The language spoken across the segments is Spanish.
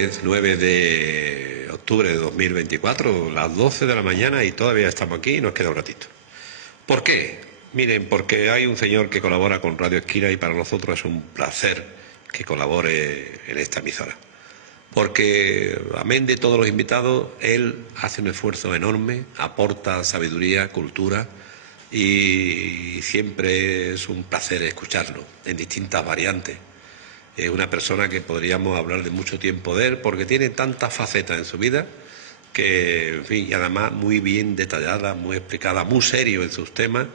Es 9 de octubre de 2024, las 12 de la mañana y todavía estamos aquí y nos queda un ratito. ¿Por qué? Miren, porque hay un señor que colabora con Radio Esquina y para nosotros es un placer que colabore en esta emisora. Porque, amén de todos los invitados, él hace un esfuerzo enorme, aporta sabiduría, cultura y siempre es un placer escucharlo en distintas variantes. Es una persona que podríamos hablar de mucho tiempo de él porque tiene tantas facetas en su vida que, en fin, y además muy bien detallada, muy explicada, muy serio en sus temas,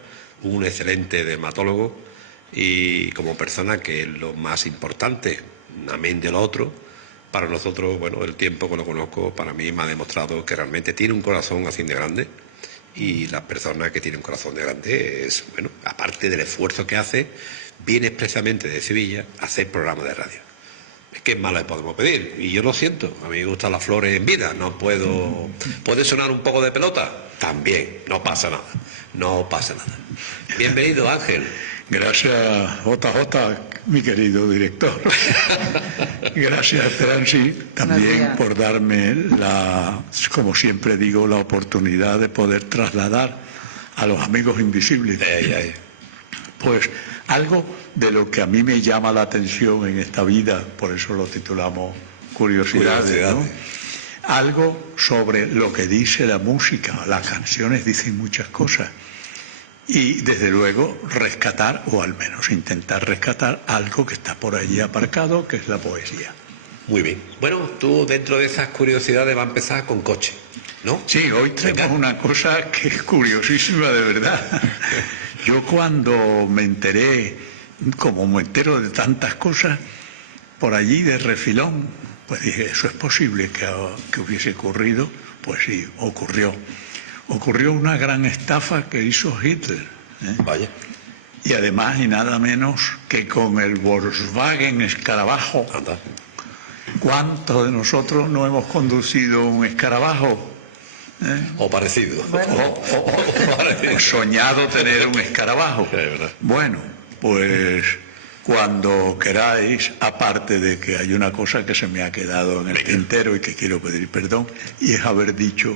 un excelente dermatólogo y como persona que es lo más importante, amén de lo otro. Para nosotros, bueno, el tiempo que lo conozco, para mí me ha demostrado que realmente tiene un corazón así de grande y la persona que tiene un corazón de grande es, bueno, aparte del esfuerzo que hace, viene expresamente de Sevilla a hacer programas de radio. ¿Qué más le podemos pedir? Y yo lo siento, a mí me gustan las flores en vida, no puedo... ¿Puede sonar un poco de pelota? También, no pasa nada, no pasa nada. Bienvenido, Ángel. Gracias, JJ, mi querido director. Gracias, Esperanzi, también por darme como siempre digo, la oportunidad de poder trasladar a los amigos invisibles. Pues algo de lo que a mí me llama la atención en esta vida, por eso lo titulamos Curiosidades, ¿no? Algo sobre lo que dice la música, las canciones dicen muchas cosas. Y desde luego rescatar, o al menos intentar rescatar, algo que está por allí aparcado, que es la poesía. Muy bien. Bueno, tú dentro de esas curiosidades vas a empezar con coche, ¿no? Sí, hoy tenemos una cosa que es curiosísima de verdad. Yo cuando me enteré, como me entero de tantas cosas, por allí de refilón, pues dije, ¿eso es posible que hubiese ocurrido? Pues sí, ocurrió. Ocurrió una gran estafa que hizo Hitler. Vaya. Y además, y nada menos que con el Volkswagen Escarabajo. Anda. ¿Cuántos de nosotros no hemos conducido un escarabajo? O parecido. O soñado tener un escarabajo. Sí, es verdad. Bueno, pues cuando queráis, aparte de que hay una cosa que se me ha quedado en el tintero y que quiero pedir perdón, y es haber dicho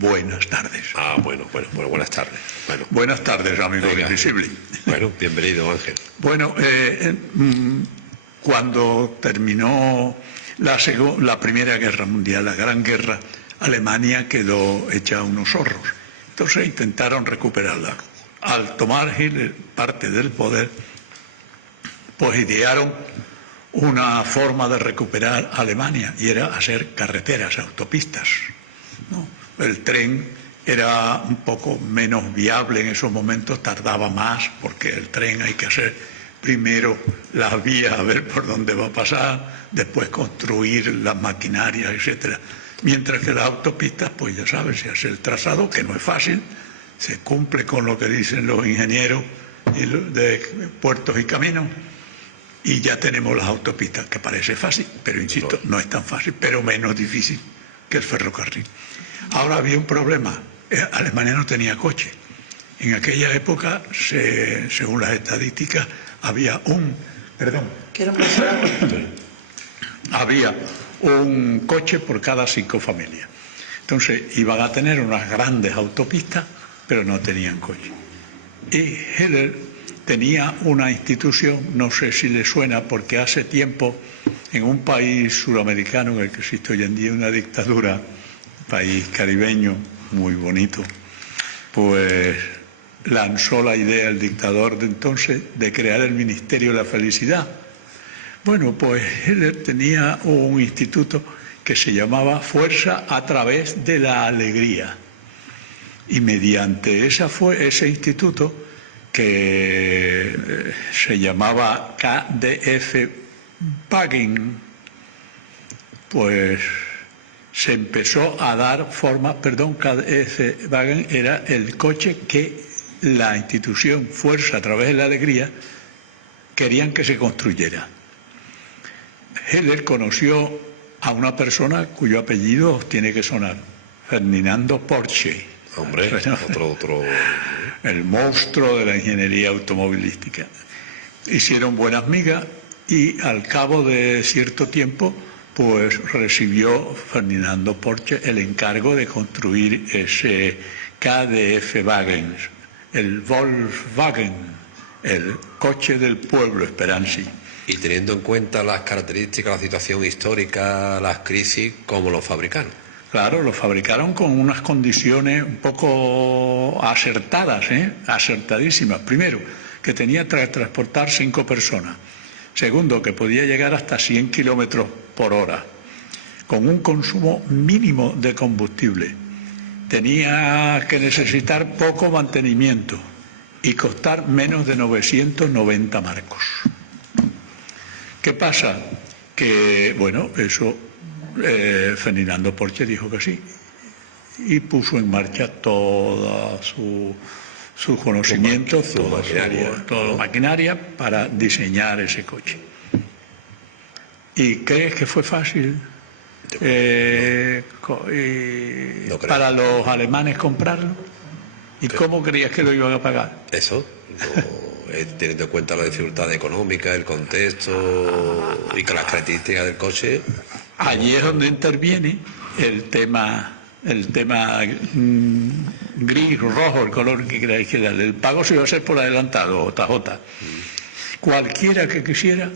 buenas tardes. Ah, bueno, buenas tardes. Bueno. Buenas tardes, amigos invisibles. Bueno, bienvenido, Ángel. Bueno, cuando terminó la Primera Guerra Mundial, la Gran Guerra, Alemania quedó hecha unos zorros. Entonces intentaron recuperarla. Al tomar Hitler parte del poder, pues idearon una forma de recuperar Alemania y era hacer carreteras, autopistas, ¿no? El tren era un poco menos viable en esos momentos, tardaba más porque el tren hay que hacer primero las vías a ver por dónde va a pasar, después construir las maquinarias, etcétera. Mientras que las autopistas, pues ya sabes, se hace el trazado, que no es fácil, se cumple con lo que dicen los ingenieros de puertos y caminos, y ya tenemos las autopistas, que parece fácil, pero insisto, no es tan fácil, pero menos difícil que el ferrocarril. Ahora había un problema, Alemania no tenía coche. En aquella época, según las estadísticas, había un coche por cada 5 familias. Entonces iban a tener unas grandes autopistas, pero no tenían coche. Y Hitler tenía una institución, no sé si le suena, porque hace tiempo en un país suramericano en el que existe hoy en día una dictadura, país caribeño muy bonito, pues lanzó la idea el dictador de entonces de crear el Ministerio de la Felicidad. Bueno, pues Hitler tenía un instituto que se llamaba Fuerza a través de la Alegría. Y mediante ese instituto, que se llamaba KDF Wagen, pues se empezó a dar forma, KDF Wagen era el coche que la institución Fuerza a través de la Alegría querían que se construyera. Hitler conoció a una persona cuyo apellido tiene que sonar, Ferdinando Porsche. Hombre, otro. El monstruo de la ingeniería automovilística. Hicieron buenas migas y al cabo de cierto tiempo pues recibió Ferdinando Porsche el encargo de construir ese KDF-Wagen, el Volkswagen, el coche del pueblo esperanza. Y teniendo en cuenta las características, la situación histórica, las crisis, ¿cómo lo fabricaron? Claro, lo fabricaron con unas condiciones un poco acertadas, acertadísimas. Primero, que tenía que transportar 5 personas. Segundo, que podía llegar hasta 100 kilómetros por hora, con un consumo mínimo de combustible. Tenía que necesitar poco mantenimiento y costar menos de 990 marcos. ¿Qué pasa? Que, bueno, eso Ferdinando Porsche dijo que sí y puso en marcha toda su conocimiento, toda la maquinaria para diseñar ese coche. ¿Y crees que fue fácil No para los alemanes comprarlo? ¿Y cómo creías que lo iban a pagar? Eso, teniendo en cuenta la dificultad económica, el contexto y con las características del coche. Allí es donde interviene el tema gris, rojo, el color que queráis que darle. El pago se iba a hacer por adelantado, TJ. Cualquiera que quisiera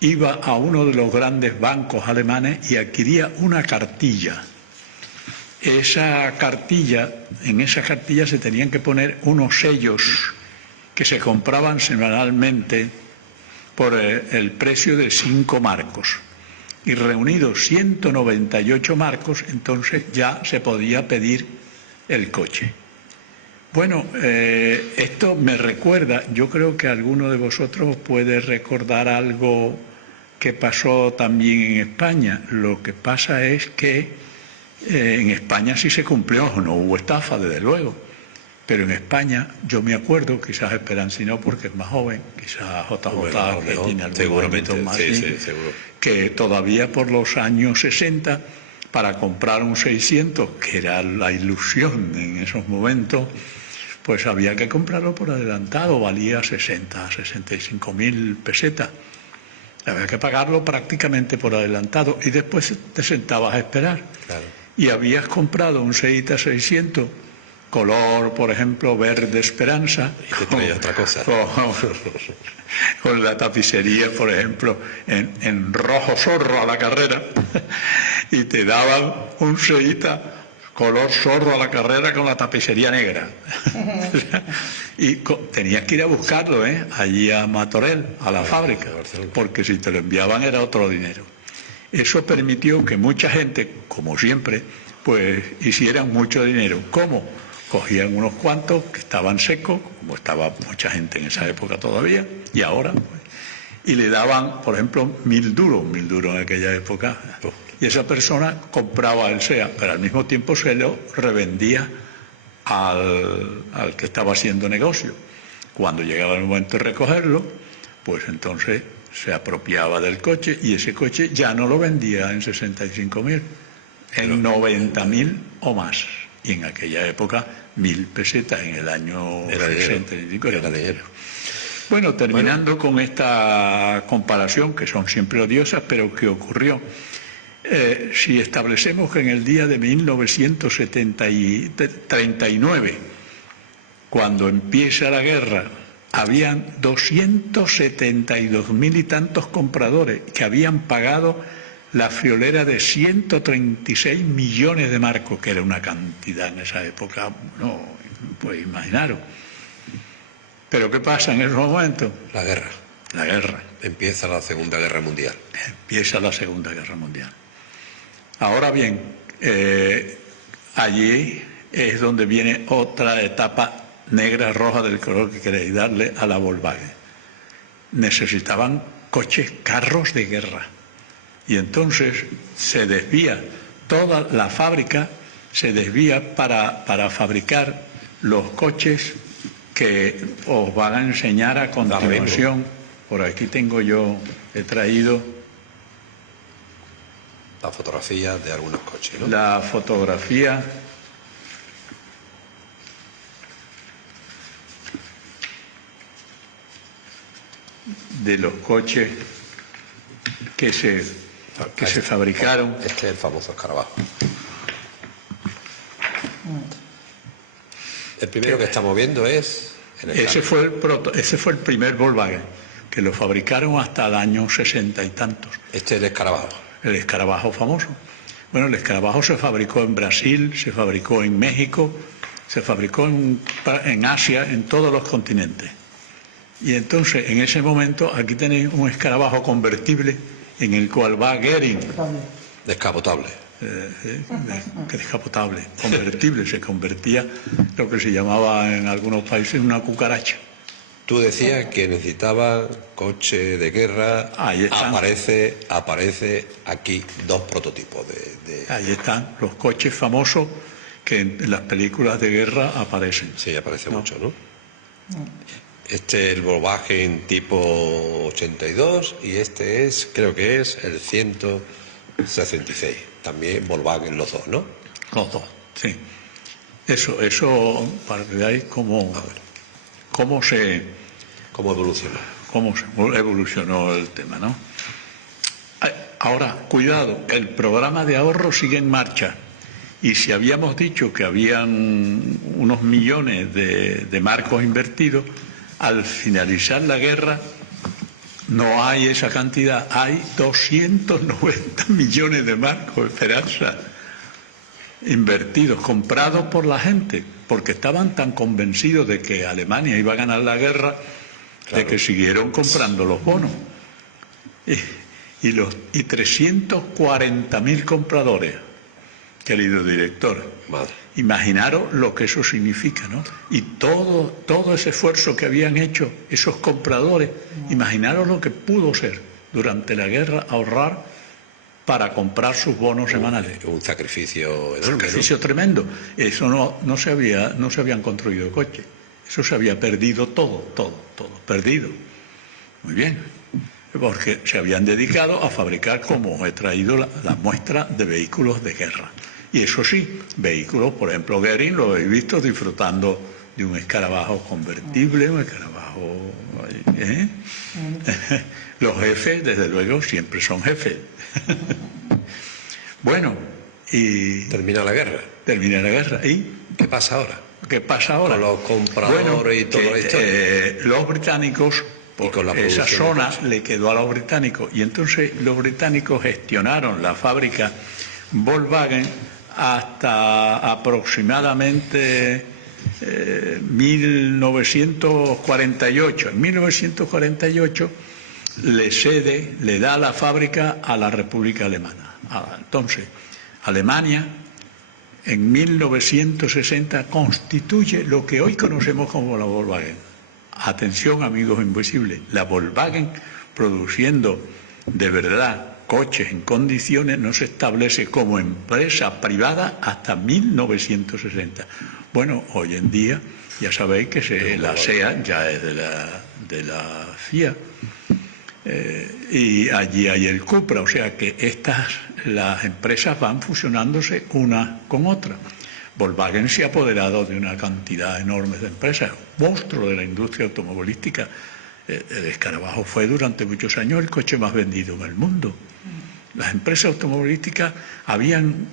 iba a uno de los grandes bancos alemanes y adquiría una cartilla. En esa cartilla se tenían que poner unos sellos que se compraban semanalmente por el precio de 5 marcos. Y reunidos 198 marcos, entonces ya se podía pedir el coche. Bueno, esto me recuerda, yo creo que alguno de vosotros puede recordar algo que pasó también en España. Lo que pasa es que en España sí se cumplió, no hubo estafa, desde luego. Pero en España, yo me acuerdo, quizás Esperanza no porque es más joven, quizás JJ que tiene algún momento más, sí, seguro. Que todavía por los años 60, para comprar un 600, que era la ilusión en esos momentos, pues había que comprarlo por adelantado, valía 65.000 pesetas. Había que pagarlo prácticamente por adelantado y después te sentabas a esperar. Claro. Y habías comprado un Seita 600, color, por ejemplo, verde esperanza. Y te traía otra cosa. Con la tapicería, por ejemplo, en rojo zorro a la carrera. Y te daban un Seita color zorro a la carrera con la tapicería negra. Y tenías que ir a buscarlo, allí a Matorel, a la fábrica, porque si te lo enviaban era otro dinero. Eso permitió que mucha gente, como siempre, pues hicieran mucho dinero. ¿Cómo? Cogían unos cuantos que estaban secos, como estaba mucha gente en esa época todavía, y ahora, pues, y le daban, por ejemplo, 1.000 duros en aquella época. Y esa persona compraba el SEA, pero al mismo tiempo se lo revendía al que estaba haciendo negocio. Cuando llegaba el momento de recogerlo, pues entonces se apropiaba del coche y ese coche ya no lo vendía en 65.000, en 90.000 o más. Y en aquella época 1.000 pesetas en el año 65 era dinero. Bueno, terminando con esta comparación, que son siempre odiosas, pero que ocurrió. Si establecemos que en el día de 1939, cuando empieza la guerra, habían 272.000 y tantos compradores que habían pagado la friolera de 136 millones de marcos, que era una cantidad en esa época, no, pues imaginaros. ¿Pero qué pasa en esos momentos? La guerra. La guerra. Empieza la Segunda Guerra Mundial. Empieza la Segunda Guerra Mundial. Ahora bien, allí es donde viene otra etapa negra, roja, del color que queréis darle a la Volkswagen. Necesitaban coches, carros de guerra. Y entonces se desvía, toda la fábrica se desvía para fabricar los coches que os van a enseñar a continuación. Por aquí tengo yo, he traído la fotografía de algunos coches, ¿no? La fotografía de los coches que se que se fabricaron. Este es el famoso escarabajo. El primero que estamos viendo es... Ese fue el primer Volkswagen, que lo fabricaron hasta el año 60 y tantos. Este es el escarabajo. El escarabajo famoso. Bueno, el escarabajo se fabricó en Brasil, se fabricó en México, se fabricó en Asia, en todos los continentes. Y entonces, en ese momento, aquí tenéis un escarabajo convertible en el cual va Goering. Descapotable. Descapotable, convertible, se convertía lo que se llamaba en algunos países una cucaracha. Tú decías que necesitaba coche de guerra. Ahí están. Aparece aquí dos prototipos de... Ahí están los coches famosos que en las películas de guerra aparecen. Sí, aparece mucho, ¿no? Este es el Volkswagen tipo 82 y este es, creo que es el 166. También Volkswagen los dos, ¿no? Los dos, sí. Eso para que veáis cómo evolucionó el tema, ¿no? Ahora, cuidado, el programa de ahorro sigue en marcha. Y si habíamos dicho que habían unos millones de marcos invertidos, al finalizar la guerra no hay esa cantidad, hay 290 millones de marcos, Esperanza, invertidos, comprados por la gente, porque estaban tan convencidos de que Alemania iba a ganar la guerra, de que siguieron comprando los bonos. Y 340.000 compradores, querido director. Madre. Imaginaros lo que eso significa, ¿no? Y todo ese esfuerzo que habían hecho esos compradores, imaginaros lo que pudo ser durante la guerra ahorrar para comprar sus bonos semanales. Un sacrificio enorme, Un sacrificio tremendo. Eso no se habían construido coches. Eso se había perdido todo, perdido. Muy bien. Porque se habían dedicado a fabricar, como os he traído, la muestra de vehículos de guerra. Y eso sí, vehículos, por ejemplo, Goering lo habéis visto disfrutando de un escarabajo convertible, un escarabajo... Los jefes, desde luego, siempre son jefes. Bueno, y... Termina la guerra. Termina la guerra. ¿Y qué pasa ahora? ¿Qué pasa ahora? Con los compradores y toda la historia. Los británicos... esa zona le quedó a los británicos y entonces los británicos gestionaron la fábrica Volkswagen hasta aproximadamente 1948. En 1948 le da la fábrica a la República Alemana. Entonces, Alemania en 1960 constituye lo que hoy conocemos como la Volkswagen. Atención, amigos invisibles, la Volkswagen produciendo de verdad coches en condiciones no se establece como empresa privada hasta 1960. Bueno, hoy en día ya sabéis que la SEAT ya es de la FIA y allí hay el Cupra, o sea que las empresas van fusionándose una con otra. Volkswagen se ha apoderado de una cantidad enorme de empresas, un monstruo de la industria automovilística. El escarabajo fue durante muchos años el coche más vendido en el mundo. Las empresas automovilísticas, habían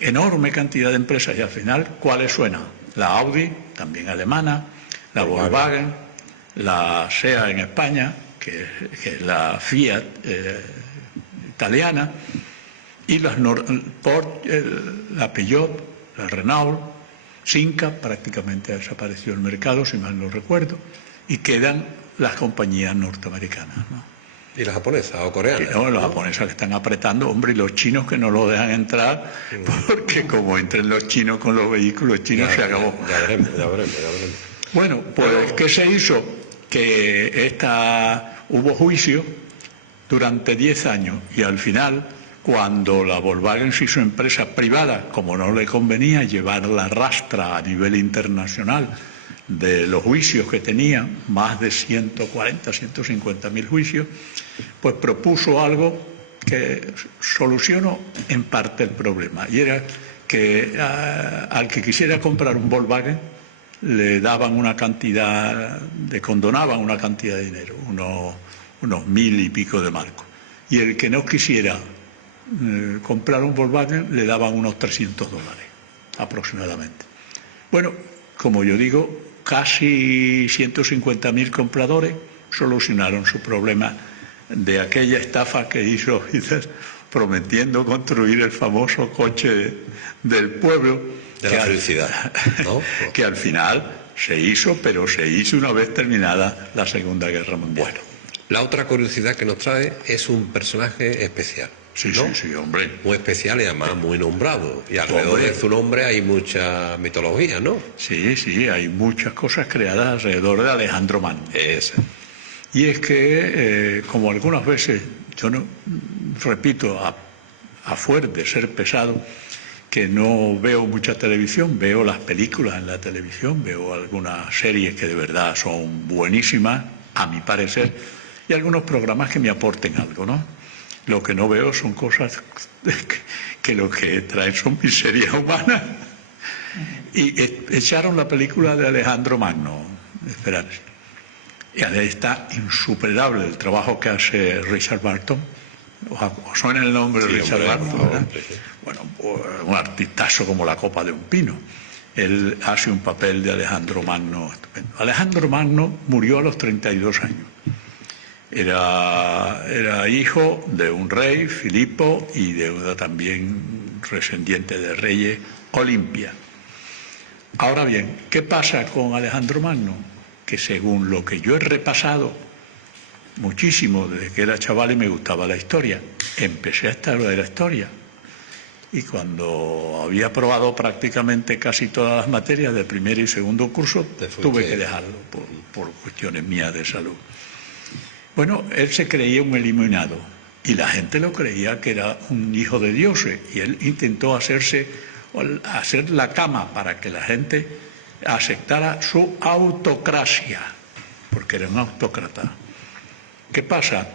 enorme cantidad de empresas y al final, ¿cuáles suenan? La Audi, también alemana, la Volkswagen, la SEA en España, que es la Fiat italiana, y las la Peugeot, la Renault, Cinca prácticamente ha desaparecido el mercado, si mal no recuerdo, y quedan las compañías norteamericanas, ¿no? ¿Y las japonesas o coreanas? No, las japonesas que están apretando, hombre, y los chinos que no lo dejan entrar, porque como entren los chinos con los vehículos chinos se acabó. Ya veremos. Bueno, pues ¿qué se hizo? Que hubo juicio durante 10 años y al final, cuando la Volkswagen se hizo empresa privada, como no le convenía llevar la rastra a nivel internacional de los juicios que tenía, más de 150.000 juicios, pues propuso algo que solucionó en parte el problema, y era que al que quisiera comprar un Volkswagen le daban condonaban una cantidad de dinero, unos 1.000 y pico de marcos, y el que no quisiera comprar un Volkswagen le daban unos $300 aproximadamente. Bueno, como yo digo, casi 150.000 compradores solucionaron su problema de aquella estafa que hizo Hitler prometiendo construir el famoso coche del pueblo. De la felicidad, ¿no? Que al final se hizo, pero se hizo una vez terminada la Segunda Guerra Mundial. Bueno, la otra curiosidad que nos trae es un personaje especial. Sí, ¿no? sí, hombre. Muy especial y además muy nombrado. Y alrededor de su nombre hay mucha mitología, ¿no? Sí, hay muchas cosas creadas alrededor de Alejandro Magno. Y es que, como algunas veces, yo no repito, a fuer de ser pesado, que no veo mucha televisión, veo las películas en la televisión, veo algunas series que de verdad son buenísimas, a mi parecer, y algunos programas que me aporten algo, ¿no? Lo que no veo son cosas que lo que traen son miserias humanas. Y echaron la película de Alejandro Magno, esperad. Y ahí está insuperable el trabajo que hace Richard Burton. ¿Os suena el nombre de Richard Burton? Bueno, un artistazo como la copa de un pino. Él hace un papel de Alejandro Magno estupendo. Alejandro Magno murió a los 32 años. Era hijo de un rey, Filipo, y de una también descendiente de reyes, Olimpia. Ahora bien, ¿qué pasa con Alejandro Magno? Que según lo que yo he repasado muchísimo desde que era chaval y me gustaba la historia, empecé a estudiar la historia. Y cuando había aprobado prácticamente casi todas las materias de primer y segundo curso, tuve que dejarlo por cuestiones mías de salud. Bueno, él se creía un iluminado y la gente lo creía que era un hijo de dioses y él intentó hacer la cama para que la gente aceptara su autocracia, porque era un autócrata. ¿Qué pasa?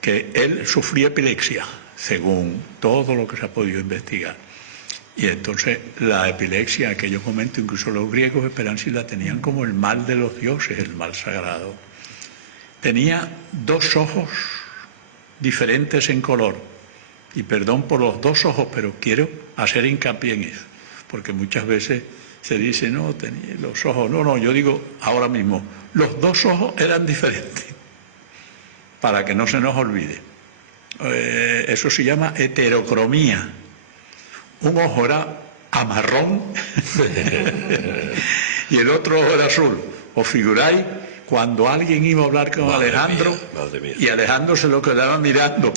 Que él sufría epilepsia, según todo lo que se ha podido investigar. Y entonces la epilepsia en aquellos momentos, incluso los griegos Esperanza la tenían como el mal de los dioses, el mal sagrado. Tenía 2 ojos diferentes en color. Y perdón por los 2 ojos, pero quiero hacer hincapié en eso. Porque muchas veces se dice, no, tenía los ojos. No, yo digo ahora mismo, los 2 ojos eran diferentes. Para que no se nos olvide. Eso se llama heterocromía. Un ojo era amarrón y el otro ojo era azul. ¿Os figuráis? Cuando alguien iba a hablar con Alejandro y Alejandro se lo quedaba mirando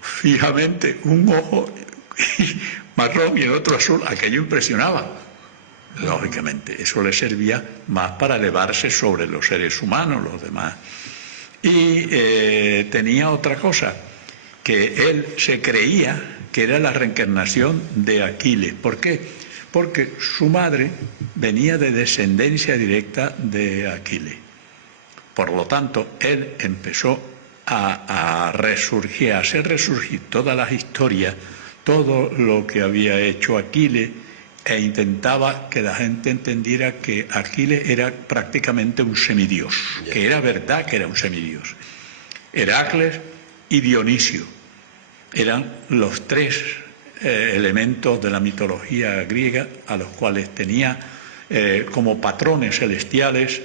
fijamente, un ojo marrón y el otro azul, aquello impresionaba. Lógicamente, eso le servía más para elevarse sobre los seres humanos, los demás. Y tenía otra cosa, que él se creía que era la reencarnación de Aquiles. ¿Por qué? Porque su madre venía de descendencia directa de Aquiles. Por lo tanto, él empezó a resurgir, a hacer resurgir todas las historias, todo lo que había hecho Aquiles, e intentaba que la gente entendiera que Aquiles era prácticamente un semidios, que era verdad que era un semidios. Heracles y Dionisio eran los 3 elementos de la mitología griega a los cuales tenía como patrones celestiales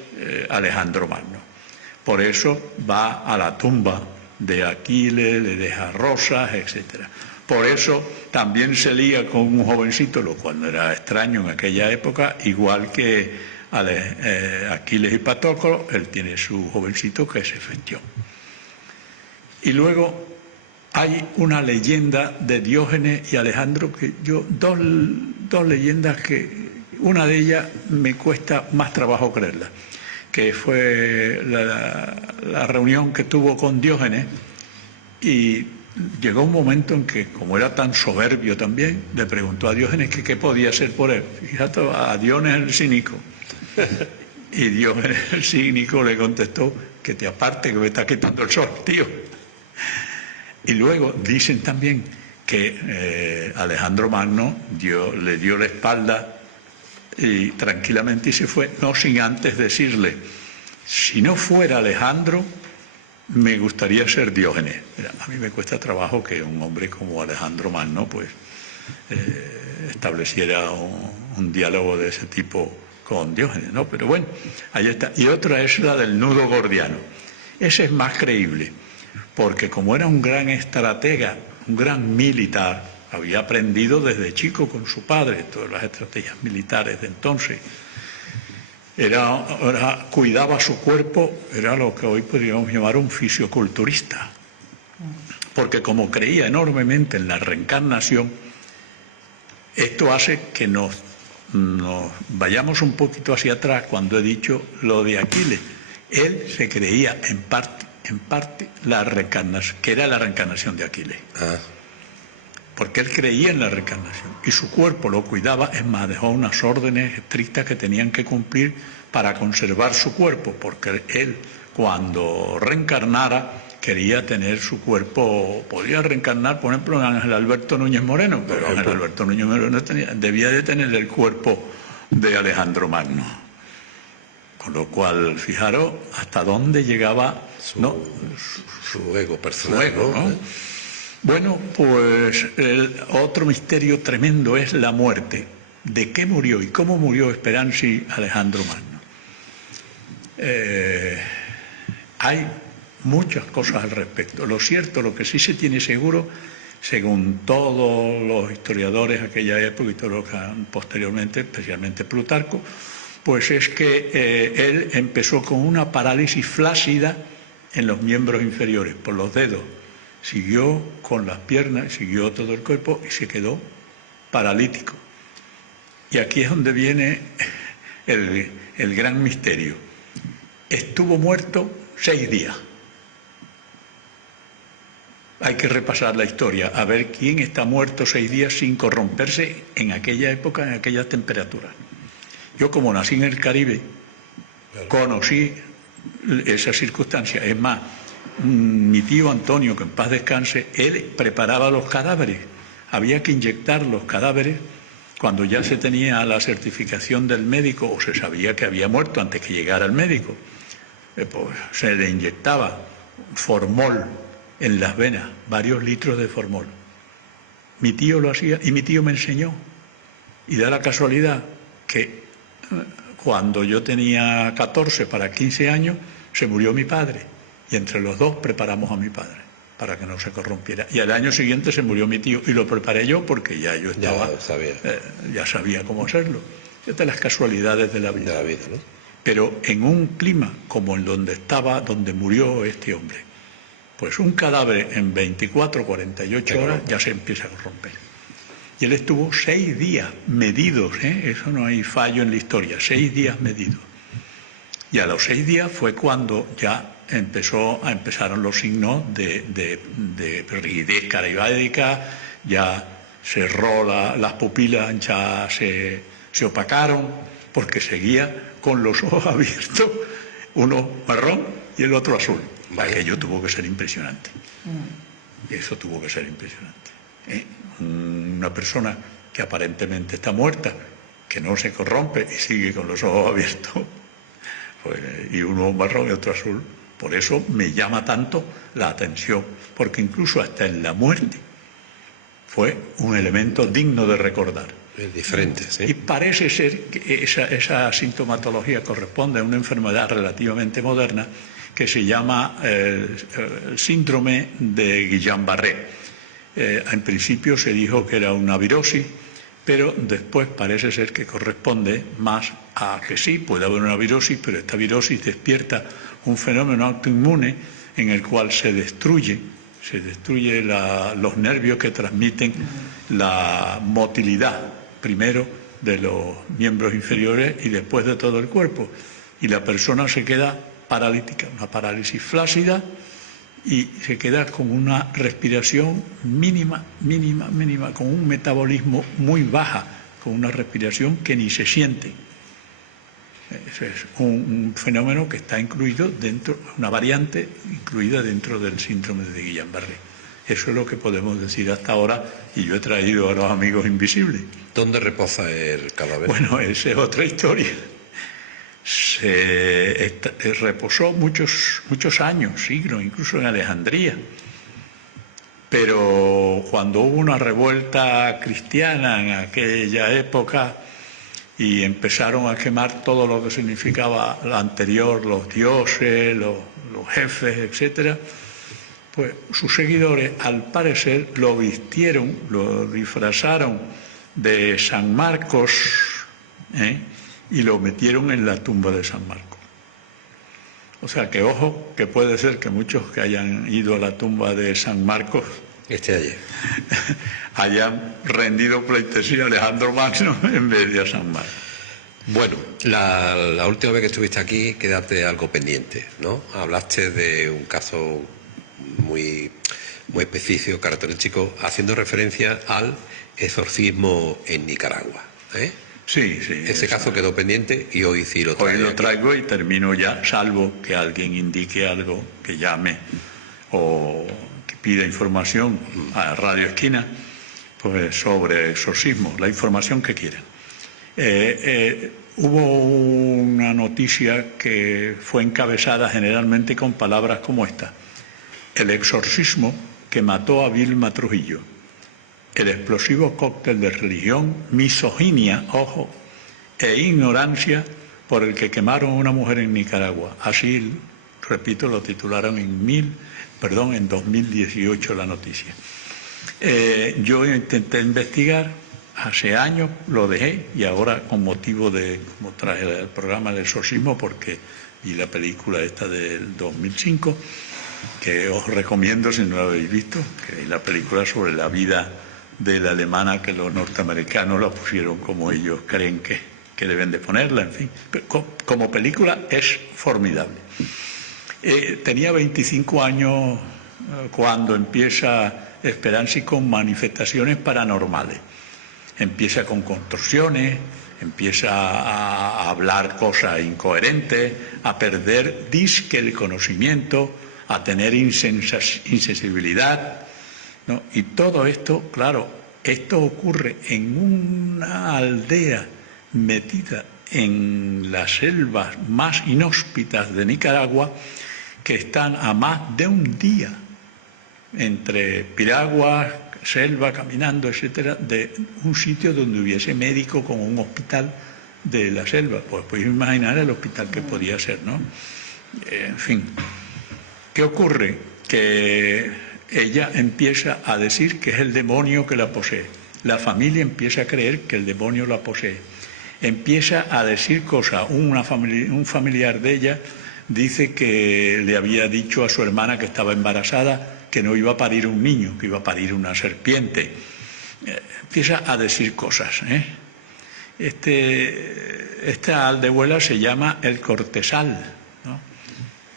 Alejandro Magno. Por eso va a la tumba de Aquiles, le deja rosas, etc. Por eso también se lía con un jovencito, lo cual no era extraño en aquella época, igual que Aquiles y Patroclo, él tiene su jovencito que es Hefestión. Y luego hay una leyenda de Diógenes y Alejandro, que yo, dos leyendas que una de ellas me cuesta más trabajo creerla, que fue la reunión que tuvo con Diógenes, y llegó un momento en que, como era tan soberbio también, le preguntó a Diógenes que qué podía hacer por él. Fíjate, a Diógenes el cínico. Y Diógenes el cínico le contestó que te aparte, que me está quitando el sol, tío. Y luego dicen también que Alejandro Magno le dio la espalda y tranquilamente se fue, no sin antes decirle, si no fuera Alejandro, me gustaría ser Diógenes. Mira, a mí me cuesta trabajo que un hombre como Alejandro Magno pues estableciera un diálogo de ese tipo con Diógenes, ¿no? Pero bueno, ahí está. Y otra es la del nudo gordiano. Ese es más creíble, porque como era un gran estratega, un gran militar, había aprendido desde chico con su padre todas las estrategias militares de entonces. Cuidaba su cuerpo, era lo que hoy podríamos llamar un fisioculturista, porque como creía enormemente en la reencarnación, esto hace que nos vayamos un poquito hacia atrás cuando he dicho lo de Aquiles. Él se creía en parte la reencarnación, que era la reencarnación de Aquiles. Porque él creía en la reencarnación y su cuerpo lo cuidaba, es más, dejó unas órdenes estrictas que tenían que cumplir para conservar su cuerpo, porque él cuando reencarnara quería tener su cuerpo, podía reencarnar, por ejemplo, en Ángel Alberto Núñez Moreno, pero Ángel Alberto Núñez Moreno debía de tener el cuerpo de Alejandro Magno. Con lo cual, fijaros hasta dónde llegaba su ego personal. Su ego, ¿no? Bueno, pues otro misterio tremendo es la muerte. ¿De qué murió y cómo murió Speranzi Alejandro Magno? Hay muchas cosas al respecto. Lo cierto, lo que sí se tiene seguro, según todos los historiadores de aquella época y todos los que han posteriormente, especialmente Plutarco, pues es que él empezó con una parálisis flácida en los miembros inferiores, por los dedos. Siguió con las piernas, siguió todo el cuerpo y se quedó paralítico. Y aquí es donde viene el gran misterio. Estuvo muerto 6 días. Hay que repasar la historia, a ver quién está muerto 6 días sin corromperse en aquella época, en aquellas temperaturas. Yo, como nací en el Caribe, conocí esa circunstancia. Es más, mi tío Antonio, que en paz descanse, él preparaba los cadáveres. Había que inyectar los cadáveres cuando ya se tenía la certificación del médico o se sabía que había muerto antes que llegara el médico. Pues se le inyectaba formol en las venas, varios litros de formol. Mi tío lo hacía y mi tío me enseñó. Y da la casualidad que cuando yo tenía 14 para 15 años, se murió mi padre. Y entre los dos preparamos a mi padre para que no se corrompiera. Y al año siguiente se murió mi tío y lo preparé yo porque ya yo estaba, ya sabía cómo hacerlo. Es de las casualidades de la vida. ¿No? Pero en un clima como el donde murió este hombre, pues un cadáver en 24, 48 horas ya se empieza a corromper. Y él estuvo 6 días medidos, eso no hay fallo en la historia, 6 días medidos. Y a los 6 días fue cuando ya empezaron los signos de rigidez cadavérica, ya cerró las pupilas, ya se opacaron, porque seguía con los ojos abiertos, uno marrón y el otro azul. Aquello tuvo que ser impresionante. Eso tuvo que ser impresionante. Una persona que aparentemente está muerta, que no se corrompe y sigue con los ojos abiertos, pues, y uno marrón y otro azul. Por eso me llama tanto la atención, porque incluso hasta en la muerte fue un elemento digno de recordar. Es diferente, ¿sí? Y parece ser que esa sintomatología corresponde a una enfermedad relativamente moderna que se llama el síndrome de Guillain-Barré. En principio se dijo que era una virosis, pero después parece ser que corresponde más a que sí, puede haber una virosis, pero esta virosis despierta un fenómeno autoinmune en el cual se destruye los nervios que transmiten la motilidad, primero de los miembros inferiores y después de todo el cuerpo. Y la persona se queda paralítica, una parálisis flácida, y se queda con una respiración mínima, con un metabolismo muy baja, con una respiración que ni se siente. Ese es un fenómeno que está incluido dentro, una variante incluida dentro del síndrome de Guillain-Barré. Eso es lo que podemos decir hasta ahora, y yo he traído a los amigos invisibles. ¿Dónde reposa el cadáver? Bueno, esa es otra historia. reposó muchos años, siglos, incluso en Alejandría. Pero cuando hubo una revuelta cristiana en aquella época y empezaron a quemar todo lo que significaba lo anterior, los dioses, los jefes, etcétera, pues sus seguidores, al parecer, lo vistieron, lo disfrazaron de San Marcos, y lo metieron en la tumba de San Marcos. O sea que, ojo, que puede ser que muchos que hayan ido a la tumba de San Marcos allí hayan rendido pleitesía a Alejandro Magno en vez de a San Marcos. Bueno, la última vez que estuviste aquí quedaste algo pendiente, ¿no? Hablaste de un caso muy específico, característico, haciendo referencia al exorcismo en Nicaragua, ¿eh? Sí. Ese caso quedó pendiente y hoy sí lo traigo. Hoy lo traigo y termino ya, salvo que alguien indique algo, que llame o que pida información a Radio Esquina, pues sobre exorcismo, la información que quieran. Hubo una noticia que fue encabezada generalmente con palabras como esta: el exorcismo que mató a Vilma Trujillo, el explosivo cóctel de religión, misoginia, ojo, e ignorancia por el que quemaron a una mujer en Nicaragua. Así, repito, lo titularon en 2018 la noticia. Yo intenté investigar, hace años lo dejé, y ahora con motivo de, como traje el programa del exorcismo, porque vi la película esta del 2005, que os recomiendo si no la habéis visto, que es la película sobre la vida de la alemana, que los norteamericanos la pusieron como ellos creen que deben de ponerla, en fin. Como película es formidable. Tenía 25 años cuando empieza Esperanza, y con manifestaciones paranormales. Empieza con contorsiones, empieza a hablar cosas incoherentes, a perder el conocimiento, a tener insensibilidad, ¿no? Y todo esto, claro, esto ocurre en una aldea metida en las selvas más inhóspitas de Nicaragua, que están a más de un día entre piraguas, selva, caminando, etcétera, de un sitio donde hubiese médico con un hospital de la selva. Pues podéis imaginar el hospital que podía ser, ¿no? En fin, ¿qué ocurre? Que ella empieza a decir que es el demonio que la posee. La familia empieza a creer que el demonio la posee. Empieza a decir cosas. Un familiar de ella dice que le había dicho a su hermana que estaba embarazada que no iba a parir un niño, que iba a parir una serpiente. Empieza a decir cosas, ¿eh? Esta aldehuela se llama El Cortesal, ¿no?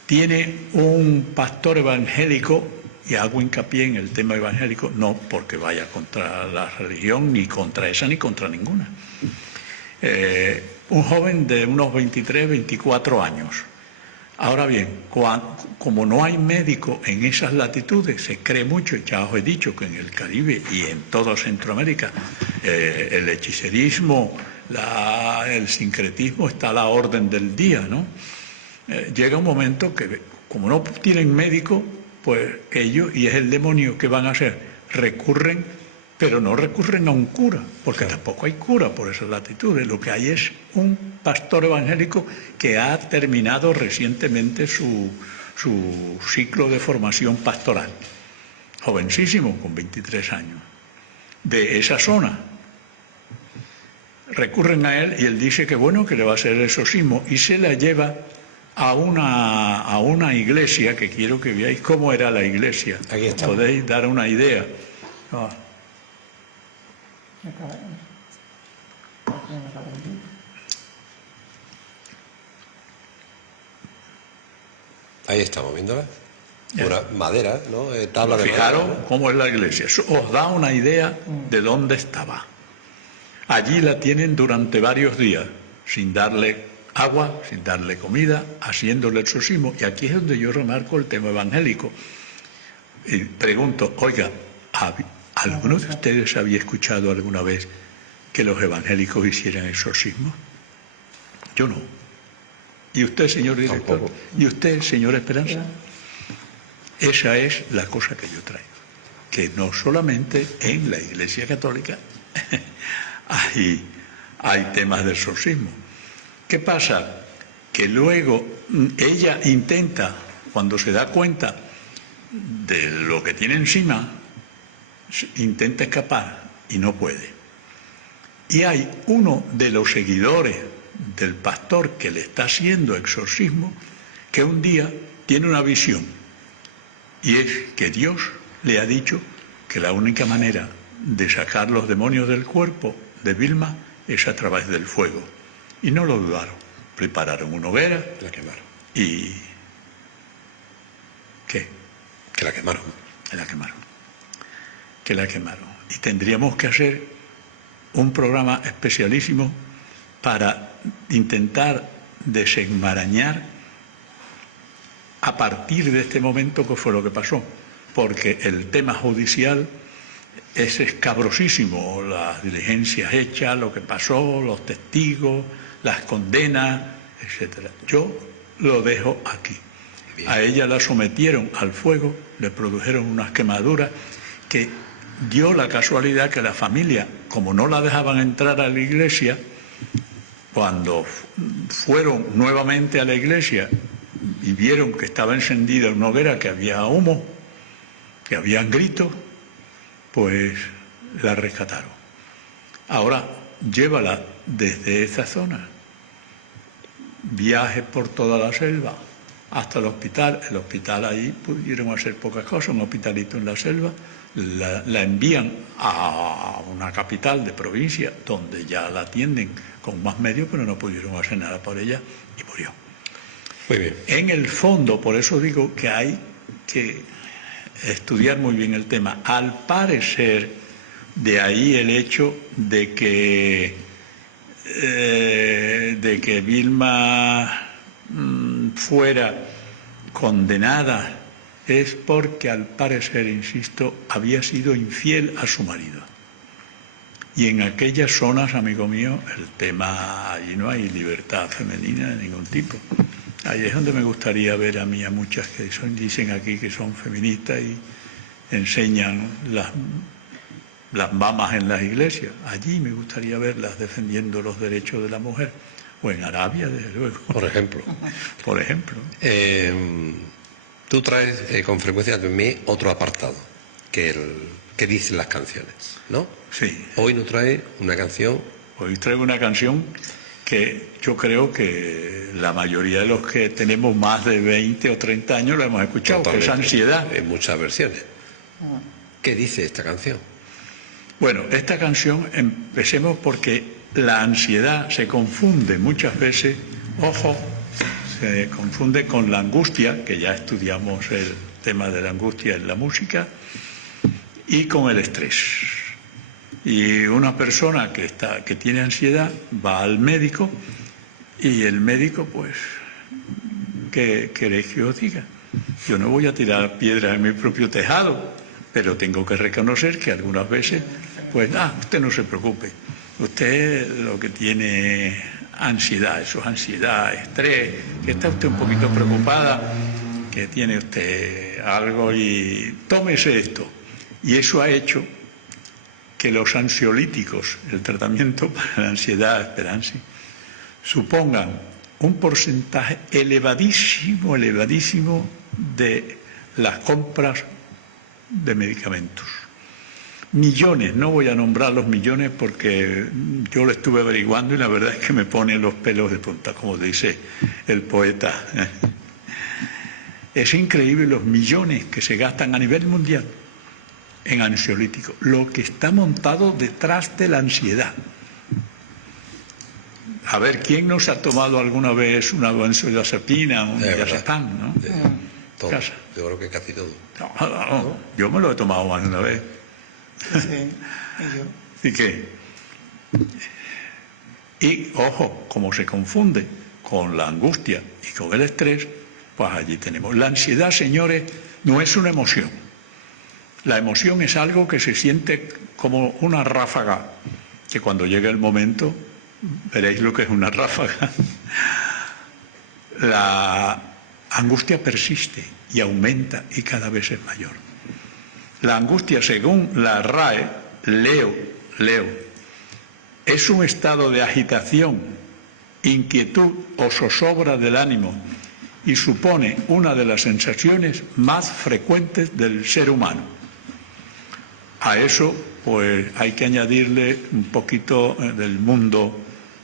Tiene un pastor evangélico, y hago hincapié en el tema evangélico, no porque vaya contra la religión, ni contra esa, ni contra ninguna. Un joven de unos 23, 24 años. Ahora bien, como no hay médico en esas latitudes, se cree mucho, ya os he dicho que en el Caribe y en toda Centroamérica el hechicerismo, el sincretismo está a la orden del día, ¿no? Llega un momento que, como no tienen médico, pues ellos, y es el demonio, que van a hacer, recurren, pero no recurren a un cura, porque tampoco hay cura por esas latitudes. Lo que hay es un pastor evangélico que ha terminado recientemente su ciclo de formación pastoral, jovencísimo, con 23 años, de esa zona. Recurren a él y él dice que bueno, que le va a hacer el exorcismo, y se la lleva a una iglesia, que quiero que veáis cómo era la iglesia. Aquí está. Podéis dar una idea. Ahí estamos viéndola. Una madera, ¿no? Tabla de Fijaros madera, ¿no? cómo es la iglesia. Eso os da una idea de dónde estaba. Allí la tienen durante varios días, sin darle agua, sin darle comida, haciéndole el exorcismo. Y aquí es donde yo remarco el tema evangélico. Y pregunto, oiga, ¿alguno de ustedes había escuchado alguna vez que los evangélicos hicieran exorcismo? Yo no. ¿Y usted, señor director? Tampoco. ¿Y usted, señor Esperanza? Esa es la cosa que yo traigo. Que no solamente en la Iglesia Católica hay temas de exorcismo. ¿Qué pasa? Que luego ella intenta, cuando se da cuenta de lo que tiene encima, intenta escapar y no puede. Y hay uno de los seguidores del pastor que le está haciendo exorcismo que un día tiene una visión, y es que Dios le ha dicho que la única manera de sacar los demonios del cuerpo de Vilma es a través del fuego. Y no lo dudaron. Prepararon una hoguera La quemaron. y... ¿Qué? Que la quemaron. La quemaron. Que la quemaron. Y tendríamos que hacer un programa especialísimo para intentar desenmarañar a partir de este momento qué fue lo que pasó. Porque el tema judicial es escabrosísimo, las diligencias hechas, lo que pasó, los testigos, las condenas, etcétera. Yo lo dejo aquí. Bien. A ella la sometieron al fuego, le produjeron unas quemaduras que dio la casualidad que la familia, como no la dejaban entrar a la iglesia, cuando fueron nuevamente a la iglesia y vieron que estaba encendida una hoguera, que había humo, que habían gritos, pues la rescataron. Ahora llévala desde esa zona, viaje por toda la selva hasta el hospital ahí pudieron hacer pocas cosas, un hospitalito en la selva, la envían a una capital de provincia donde ya la atienden con más medios, pero no pudieron hacer nada por ella y murió. Muy bien. En el fondo, por eso digo que hay que estudiar muy bien el tema. Al parecer, de ahí el hecho de que Vilma fuera condenada es porque al parecer, insisto, había sido infiel a su marido. Y en aquellas zonas, amigo mío, el tema, allí no hay libertad femenina de ningún tipo. Ahí es donde me gustaría ver a mí a muchas que dicen aquí que son feministas y enseñan las mamas en las iglesias. Allí me gustaría verlas defendiendo los derechos de la mujer. O en Arabia, desde luego. Por ejemplo. Por ejemplo. Tú traes con frecuencia también otro apartado, que dicen las canciones, ¿no? Sí. Hoy nos trae una canción. Hoy traigo una canción que yo creo que la mayoría de los que tenemos más de 20 o 30 años la hemos escuchado, que es Ansiedad. En muchas versiones. ¿Qué dice esta canción? Bueno, esta canción, empecemos porque la ansiedad se confunde muchas veces, ojo, se confunde con la angustia, que ya estudiamos el tema de la angustia en la música, y con el estrés. Y una persona que tiene ansiedad va al médico y el médico, pues, ¿qué queréis que os diga? Yo no voy a tirar piedras en mi propio tejado, pero tengo que reconocer que algunas veces, pues, usted no se preocupe. Usted lo que tiene ansiedad, eso es ansiedad, estrés, que está usted un poquito preocupada, que tiene usted algo y tómese esto. Y eso ha hecho que los ansiolíticos, el tratamiento para la ansiedad, Esperanza, supongan un porcentaje elevadísimo de las compras de medicamentos. Millones, no voy a nombrar los millones porque yo lo estuve averiguando y la verdad es que me pone los pelos de punta, como dice el poeta. Es increíble los millones que se gastan a nivel mundial en ansiolíticos, lo que está montado detrás de la ansiedad. A ver, ¿quién no se ha tomado alguna vez una benzodiazepina, un diazepam, no? Todo. Casa. Yo creo que casi todo. No, yo me lo he tomado más de una vez. Sí, y yo. Así que, y ojo, como se confunde con la angustia y con el estrés, pues allí tenemos. La ansiedad, señores, no es una emoción. La emoción es algo que se siente como una ráfaga, que cuando llegue el momento veréis lo que es una ráfaga. la angustia persiste y aumenta y cada vez es mayor. La angustia, según la RAE, leo, es un estado de agitación, inquietud o zozobra del ánimo y supone una de las sensaciones más frecuentes del ser humano. A eso, pues, hay que añadirle un poquito del mundo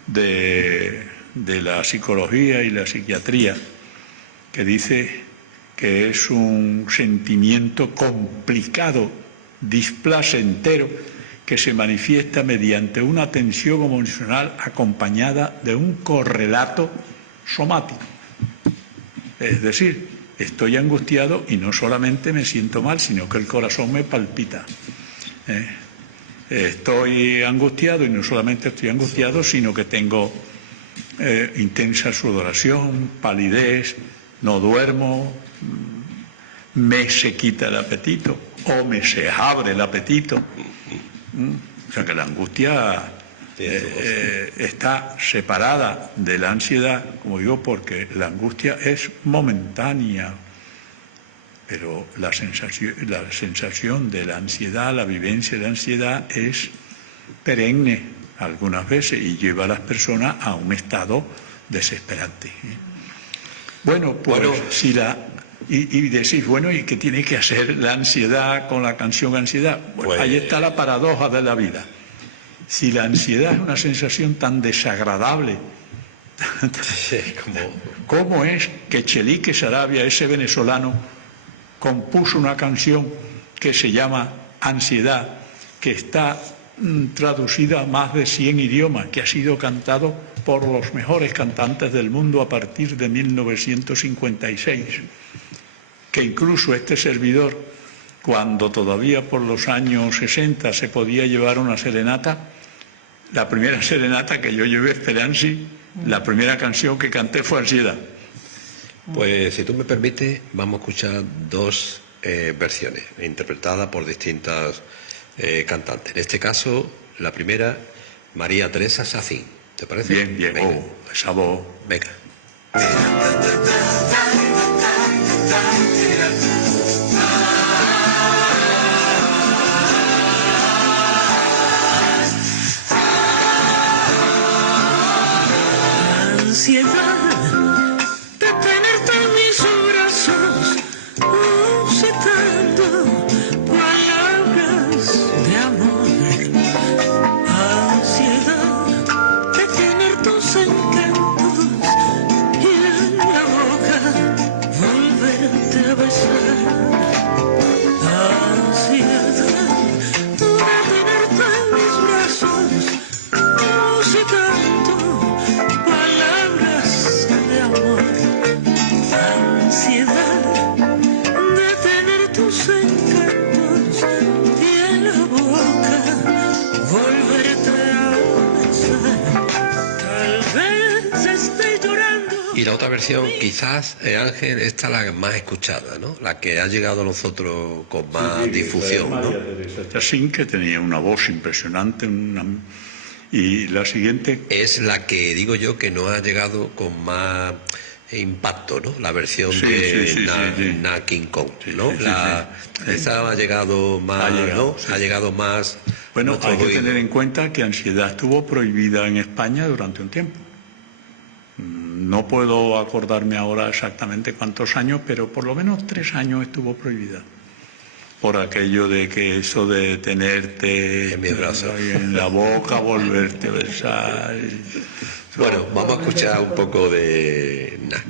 de la psicología y la psiquiatría, que dice que es un sentimiento complicado, displacentero, que se manifiesta mediante una tensión emocional acompañada de un correlato somático. Es decir, estoy angustiado y no solamente me siento mal, sino que el corazón me palpita. Estoy angustiado y no solamente estoy angustiado, sino que tengo intensa sudoración, palidez, no duermo, me se quita el apetito o me se abre el apetito. O sea que la angustia está separada de la ansiedad, como digo, porque la angustia es momentánea, pero la sensación de la ansiedad, la vivencia de la ansiedad es perenne algunas veces y lleva a las personas a un estado desesperante. Bueno, pues si y decís, bueno, ¿y qué tiene que hacer la ansiedad con la canción Ansiedad? Bueno, pues ahí está la paradoja de la vida. Si la ansiedad es una sensación tan desagradable, ¿cómo es que Chelique Sarabia, ese venezolano, compuso una canción que se llama Ansiedad, que está traducida a más de 100 idiomas, que ha sido cantado por los mejores cantantes del mundo a partir de 1956, que incluso este servidor, cuando todavía por los años 60 se podía llevar una serenata, la primera serenata que yo llevé, Speranzi, la primera canción que canté fue Ansiedad. Pues si tú me permites, vamos a escuchar dos versiones interpretadas por distintas cantantes. En este caso, la primera, María Teresa Sacín. ¿Te parece? Bien, bien. Venga. Oh, esa voz. Venga. Ansiedad de tenerte en mis brazos, citando palabras de amor. Ansiedad de tener tus encantos y en la boca volverte a besar. Ansiedad de tenerte en mis brazos, citando palabras de amor. Ansiedad de tener tus encantos y en la boca volverte a besar. Tal vez esté llorando. Y la otra versión, quizás, Ángel, esta la más escuchada, ¿no? La que ha llegado a nosotros con más difusión, ¿no? María Teresa Sacín, que tenía una voz impresionante, y la siguiente... Es la que digo yo que nos ha llegado con más impacto, ¿no? La versión de Nat King Cole, ¿no? Esa ha llegado más, ¿no? Sí. Ha llegado más. Bueno, hay que oídos. tener en cuenta que Ansiedad estuvo prohibida en España durante un tiempo. No puedo acordarme ahora exactamente cuántos años, pero por lo menos 3 años estuvo prohibida. Por aquello de que eso de tenerte En mis brazos. en la boca, volverte a besar. Bueno, vamos a escuchar un poco de Nat.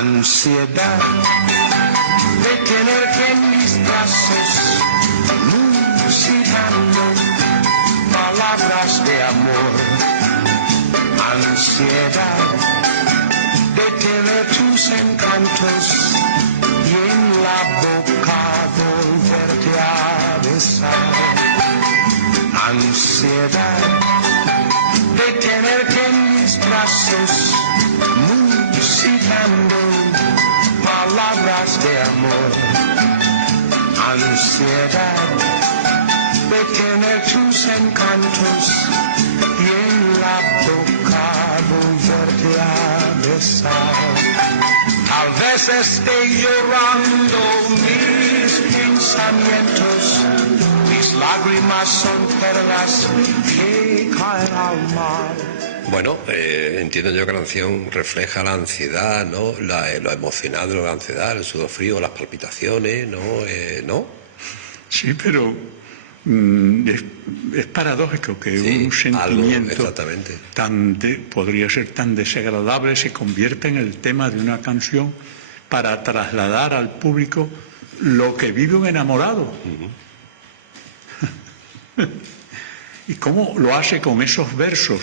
Ansiedad de tenerte en mis brazos, musitando palabras de amor. Ansiedad de tener tus encantos y en la boca volverte a ansiedad de tener tus encantos y en la boca volverte a besar. Tal vez esté llorando mis pensamientos, mis lágrimas son perlas que caen al mar. Bueno, entiendo yo que la canción refleja la ansiedad, ¿no? Lo emocional de la ansiedad, el sudor frío, las palpitaciones, ¿no? ¿No? Sí, pero es paradójico que Sí, un sentimiento exactamente. podría ser tan desagradable se convierta en el tema de una canción para trasladar al público lo que vive un enamorado. Y cómo lo hace con esos versos,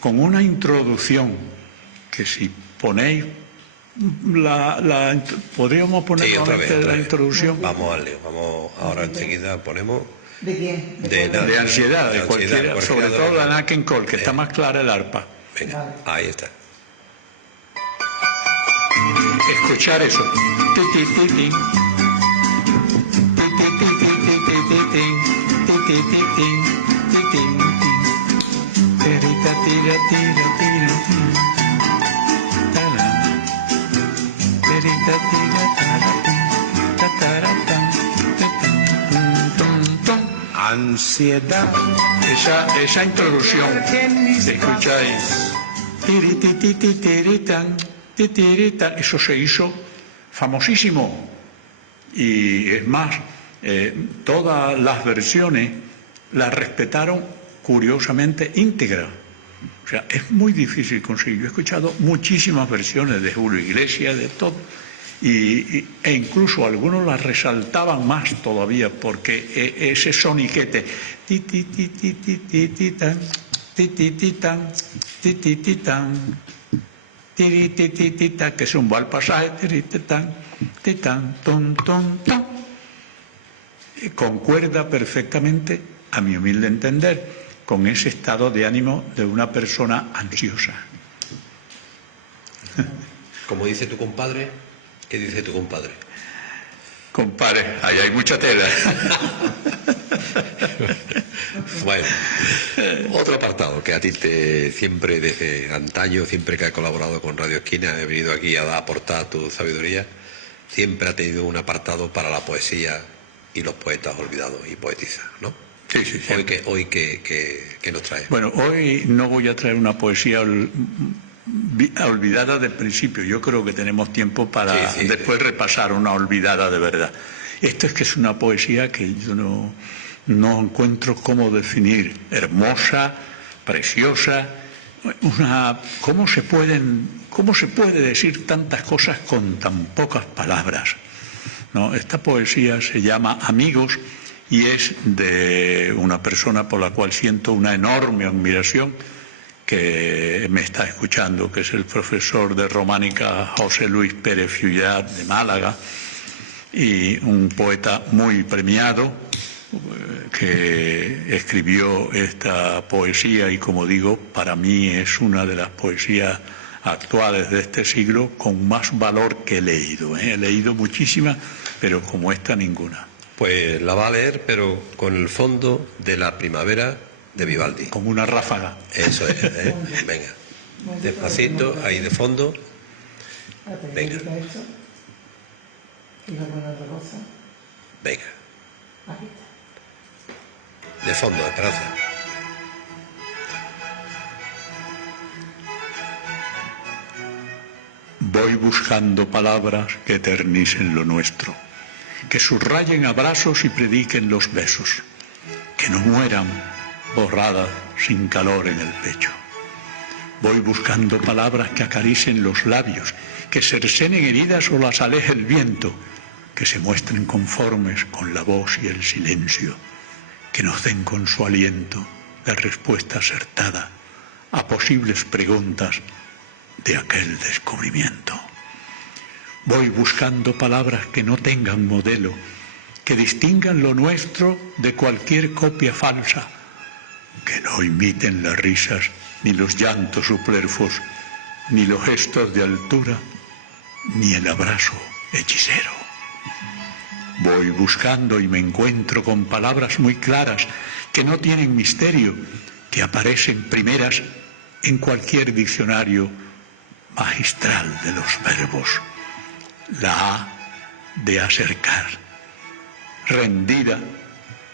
con una introducción que si ponéis podríamos poner Sí, otra nuevamente vez, la otra vez. introducción Vamos al lío, vamos ahora enseguida ponemos ¿De quién? de ansiedad, de cualquiera, sobre todo de la Nat King Cole, que está más clara el arpa. Venga, ahí está. Escuchar eso. Ti, ti, ti, ti. Ti, ti, ti, ti, ti, ti, ti, ti. Ti, ti, ti, ti. Ti, ti, ti. Terita, tira, tira, tira, tira. Tara. Terita, tira, tara, tira. Ta, tara, tan, ta, tan, tum, tum, tum. Ansiedad. Esa introducción, escucháis, tirititititiritan, titiritan, eso se hizo famosísimo. Y es más, todas las versiones las respetaron curiosamente íntegra. O sea, es muy difícil conseguir. Yo he escuchado muchísimas versiones de Julio Iglesias, de todo. E incluso algunos las resaltaban más todavía porque ese soniquete ti ti ti ti ti ti ti tan ti ti ti tan ti ti ti tan ti ti ti ti tan, que es un buen pasaje, ti tan ton ton ton, concuerda perfectamente, a mi humilde entender, con ese estado de ánimo de una persona ansiosa. Como dice tu compadre, ¿qué dice tu compadre? Compadre, ahí hay mucha tela. Bueno, otro apartado que a ti siempre desde antaño, siempre que has colaborado con Radio Esquina, he venido aquí a aportar tu sabiduría, siempre ha tenido un apartado para la poesía y los poetas olvidados y poetisas, ¿no? Sí, sí, sí. Hoy ¿qué nos trae? Bueno, hoy no voy a traer una poesía olvidada del principio. Yo creo que tenemos tiempo para después repasar una olvidada de verdad. Esto es que es una poesía que yo no encuentro cómo definir. Hermosa, preciosa. ¿Cómo se puede decir tantas cosas con tan pocas palabras? ¿No? Esta poesía se llama Amigos y es de una persona por la cual siento una enorme admiración, que me está escuchando, que es el profesor de románica José Luis Pérez Fiullat de Málaga, y un poeta muy premiado que escribió esta poesía y, como digo, para mí es una de las poesías actuales de este siglo con más valor que he leído. He leído muchísimas, pero como esta ninguna. Pues la va a leer, pero con el fondo de la primavera de Vivaldi. Como una ráfaga. Eso es, ¿eh? Venga. Despacito, ahí de fondo. Venga. Venga. De fondo, Esperanza. Voy buscando palabras que eternicen lo nuestro, que subrayen abrazos y prediquen los besos, que no mueran borradas sin calor en el pecho. Voy buscando palabras que acaricien los labios, que cercenen heridas o las aleje el viento, que se muestren conformes con la voz y el silencio, que nos den con su aliento la respuesta acertada a posibles preguntas de aquel descubrimiento. Voy buscando palabras que no tengan modelo, que distingan lo nuestro de cualquier copia falsa, que no imiten las risas, ni los llantos superfluos, ni los gestos de altura, ni el abrazo hechicero. Voy buscando y me encuentro con palabras muy claras que no tienen misterio, que aparecen primeras en cualquier diccionario magistral de los verbos. La A de acercar, rendida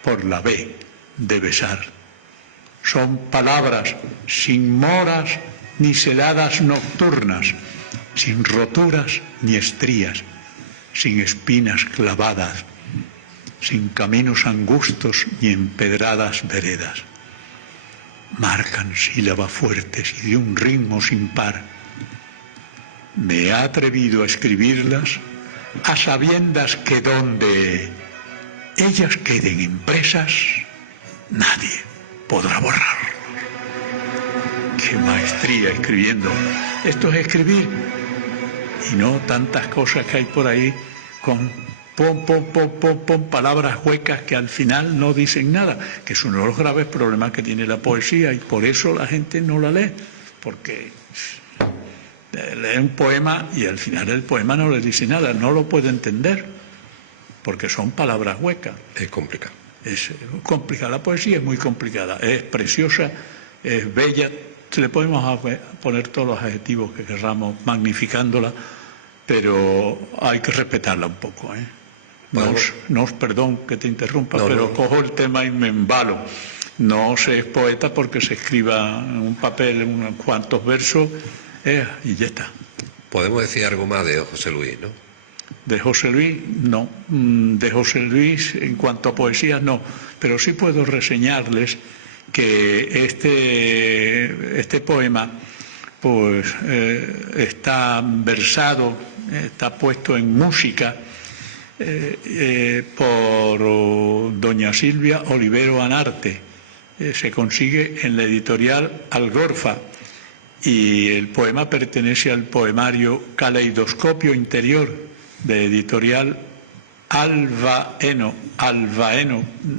por la B de besar. Son palabras sin moras ni celadas nocturnas, sin roturas ni estrías, sin espinas clavadas, sin caminos angustos ni empedradas veredas. Marcan sílabas fuertes y de un ritmo sin par. Me he atrevido a escribirlas a sabiendas que donde ellas queden impresas, nadie podrá borrarlo. ¡Qué maestría escribiendo! Esto es escribir, y no tantas cosas que hay por ahí con palabras huecas que al final no dicen nada, que es uno de los graves problemas que tiene la poesía, y por eso la gente no la lee, porque lee un poema y al final el poema no le dice nada, no lo puede entender, porque son palabras huecas. Es complicado. Es complicada, la poesía es muy complicada, es preciosa, es bella, le podemos poner todos los adjetivos que querramos magnificándola, pero hay que respetarla un poco, ¿eh? Perdón que te interrumpa, pero cojo el tema y me embalo. No se es poeta porque se escriba en un papel unos cuantos versos y ya está. Podemos decir algo más de José Luis, ¿no? De José Luis, no. De José Luis, en cuanto a poesía, no. Pero sí puedo reseñarles que este poema pues está versado, está puesto en música por doña Silvia Olivero Anarte. Se consigue en la editorial Algorfa, y el poema pertenece al poemario Caleidoscopio Interior de editorial Albaeno,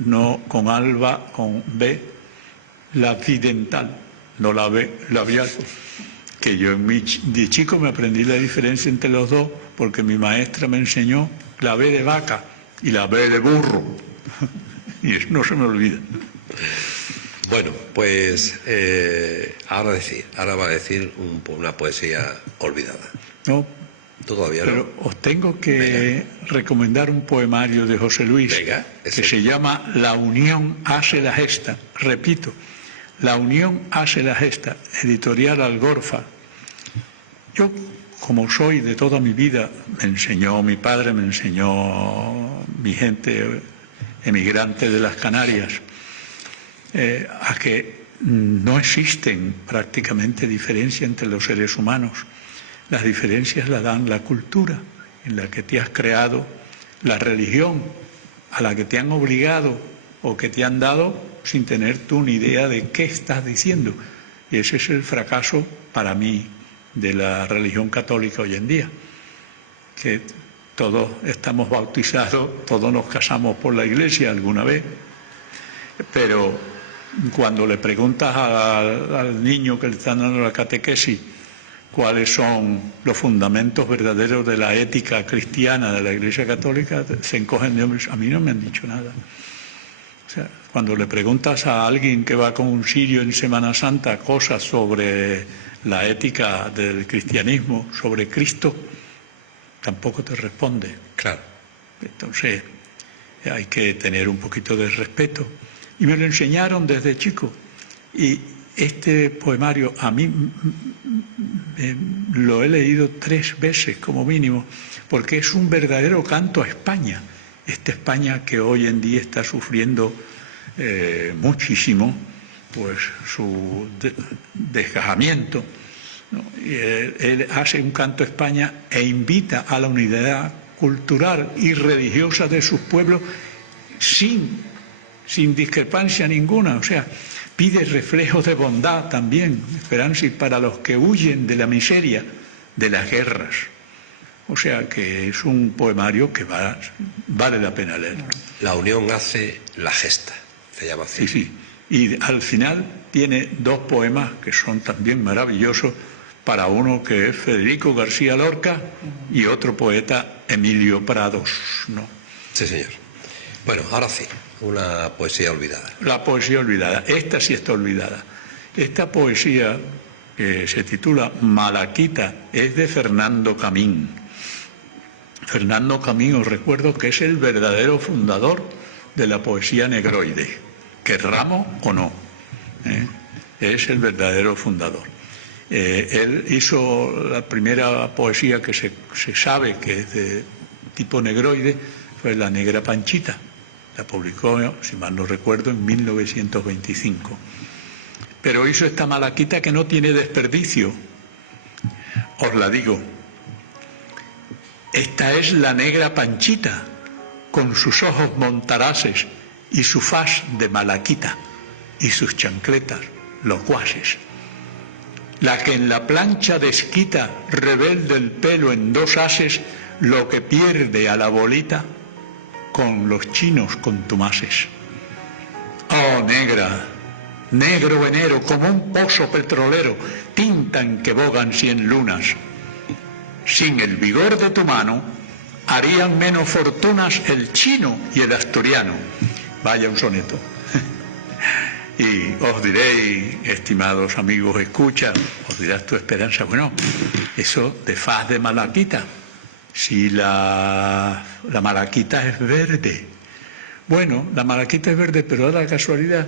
no con alba, con B, la vidental, no la B, labial, que yo de chico me aprendí la diferencia entre los dos, porque mi maestra me enseñó la B de vaca y la B de burro, y eso no se me olvida. Bueno, pues ahora va a decir una poesía olvidada. No, Todavía pero no. os tengo que recomendar un poemario de José Luis. Venga, que se llama La unión hace la gesta. Repito, La unión hace la gesta, editorial Algorfa. Yo, como soy de toda mi vida, mi padre me enseñó mi gente emigrante de las Canarias, a que no existen prácticamente diferencias entre los seres humanos. Las diferencias las dan la cultura en la que te has creado, la religión a la que te han obligado o que te han dado sin tener tú ni idea de qué estás diciendo. Y ese es el fracaso para mí de la religión católica hoy en día, que todos estamos bautizados, todos nos casamos por la iglesia alguna vez, pero cuando le preguntas al niño que le están dando la catequesis cuáles son los fundamentos verdaderos de la ética cristiana de la Iglesia Católica, se encogen de hombros. A mí no me han dicho nada. O sea, cuando le preguntas a alguien que va con un sirio en Semana Santa cosas sobre la ética del cristianismo, sobre Cristo, tampoco te responde. Claro. Entonces, hay que tener un poquito de respeto. Y me lo enseñaron desde chico. Y este poemario a mí lo he leído 3 veces como mínimo, porque es un verdadero canto a España. Esta España que hoy en día está sufriendo muchísimo pues su desgajamiento, ¿no? Y él hace un canto a España e invita a la unidad cultural y religiosa de sus pueblos sin discrepancia ninguna. O sea, pide reflejos de bondad también, esperanza, y para los que huyen de la miseria, de las guerras. O sea que es un poemario que vale la pena leer. La unión hace la gesta, se llama así. Sí. Y al final tiene 2 poemas que son también maravillosos, para uno que es Federico García Lorca y otro poeta, Emilio Prados, ¿no? Sí, señor. Bueno, ahora sí, una poesía olvidada. La poesía olvidada. Esta sí está olvidada. Esta poesía, que se titula Malaquita, es de Fernando Camín. Fernando Camín, os recuerdo que es el verdadero fundador de la poesía negroide, querramos o no, es el verdadero fundador. Él hizo la primera poesía que se sabe que es de tipo negroide, fue La Negra Panchita. La publicó, si mal no recuerdo, en 1925. Pero hizo esta Malaquita que no tiene desperdicio. Os la digo. Esta es la negra Panchita, con sus ojos montaraces y su faz de malaquita, y sus chancletas locuaces. La que en la plancha desquita, rebelde el pelo en dos haces, lo que pierde a la bolita con los chinos contumaces. Oh, negra, negro enero, como un pozo petrolero, tinta en que bogan 100 lunas. Sin el vigor de tu mano, harían menos fortunas el chino y el asturiano. Vaya un soneto. Y os diréis, estimados amigos, escucha, os dirás tu esperanza, bueno, eso de faz de malaquita, si la malaquita es verde. Bueno, la malaquita es verde, pero da la casualidad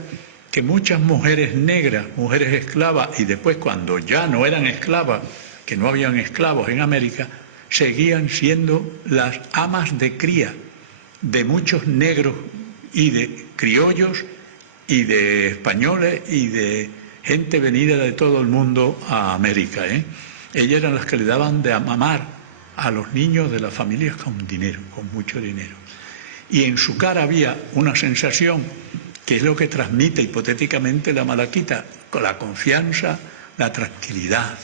que muchas mujeres negras, mujeres esclavas, y después cuando ya no eran esclavas, que no habían esclavos en América, seguían siendo las amas de cría de muchos negros y de criollos y de españoles y de gente venida de todo el mundo a América. Ellas eran las que le daban de mamar a los niños de las familias con dinero, con mucho dinero. Y en su cara había una sensación que es lo que transmite hipotéticamente la malaquita, con la confianza, la tranquilidad.